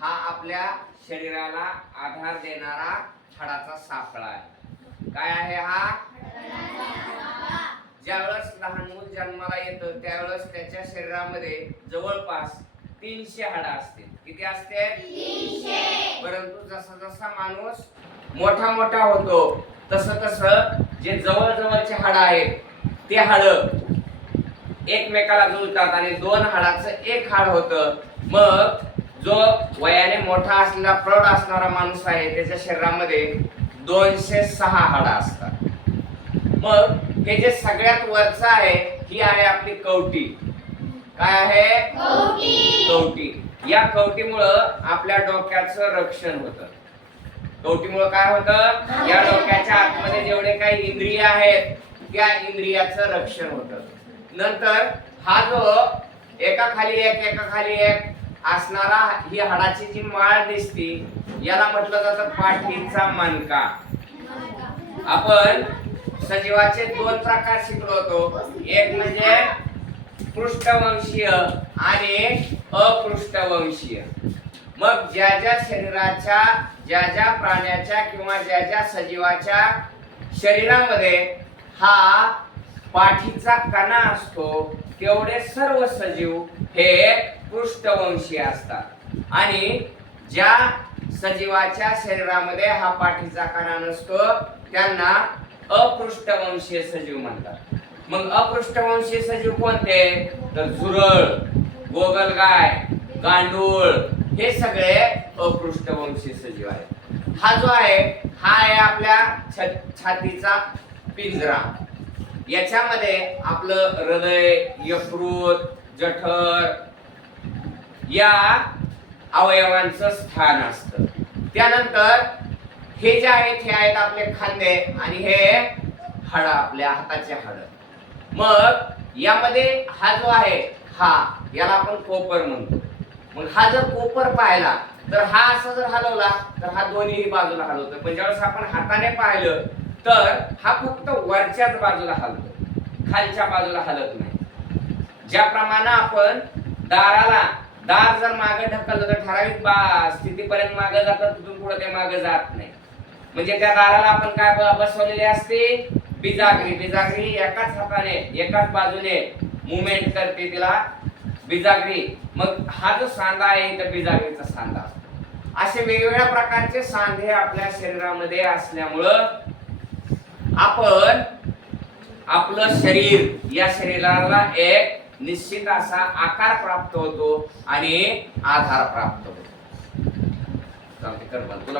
हा आपल्या शरीराला आधार देणारा हाडाचा सापळा आहे. काय आहे हा? ज्यावेळेस लहान मूल जन्माला येतं त्यावेळेस त्याच्या शरीरामध्ये जवळपास तीनशे हाडं असतील. किती असते परंतु जसा जसा माणूस मोठा मोठा होतो तसं तसं जे जवळ जवळचे हाड आहेत ते हाड एकमेकाला जुळतात आणि दोन हाडाचं एक हाड होतं. मग जो वयाने मोठा असलेला प्रौढ असणारा माणूस आहे त्याच्या शरीरामध्ये दोनशे सहा हाडं असतात. मग हे जे सगळ्यात वरचं आहे ही आहे आपली कवटी. काय आहे? कवटी. या कवटीमुळं आपल्या डोक्याचं रक्षण होतं. कवटीमुळं काय होतं? या डोक्याच्या आतमध्ये जेवढे काही इंद्रिय आहेत त्या इंद्रियाचं रक्षण होतं. नंतर हा जो एका खाली एक एका खाली एक असणारा ही हाडाची जी माळ दिसते याला म्हटलं जातं पाठीचा मणका आपण सजीवाचे दोन प्रकार शिकलो होतो. एक म्हणजे पृष्ठवंशीय आणि अपृष्ठवंशीय. मग ज्या ज्या शरीराच्या ज्या ज्या प्राण्याच्या किंवा ज्या ज्या सजीवाच्या शरीरामध्ये हा पाठीचा कणा असतो तेवढे सर्व सजीव हे पृष्ठवंशी असतात. आणि ज्या सजीवाच्या शरीरामध्ये हा पाठीचा कणा नसतो त्यांना अपृष्ठवंशीय सजीव म्हणतात. मग अपृष्ठवंशीय सजीव कोणते? तर झुरळ गोगलगाय गांडूळ हे सगळे अपृष्ठवंशीय सजीव आहेत. हा जो आहे हा आहे आपल्या छ- छातीचा पिंजरा. याच्यामध्ये आपलं हृदय यकृत जठर या अवयवांचं स्थान असतं. त्यानंतर हे जे आहेत हे आहेत आपले खांदे आणि हे हाड आपल्या हाताचे हाड. मग यामध्ये हा जो आहे हा याला आपण कोपर म्हणतो. मग हा जर कोपर पाहिला तर हा असा जर हलवला तर हा दोन्ही बाजूला हलवतो. पण ज्यावेळेस आपण हाताने पाहिलं तर हा फक्त वरच्याच बाजूला हलतो. खालच्या बाजूला हलत नाही. ज्याप्रमाणे आपण दाराला दार जर मागे ढकललं तर ठराविक बा स्थितीपर्यंत मागे जातात तिथून पुढे ते मागे जात नाही. म्हणजे त्या दाराला आपण काय बसवलेली बसवलेले असते? बिजागरी. बिजागरी एकाच हाताने एकाच बाजूने मुवमेंट करते तिला बिजागरी. मग हा जो सांधा आहे तर बिजागरीचा सांधा असतो. असे वेगवेगळ्या प्रकारचे सांधे आपल्या शरीरामध्ये असल्यामुळं आपण आपलं शरीर या शरीराला एक निश्चित असा आकार प्राप्त होतो आणि आधार प्राप्त होतो. तुला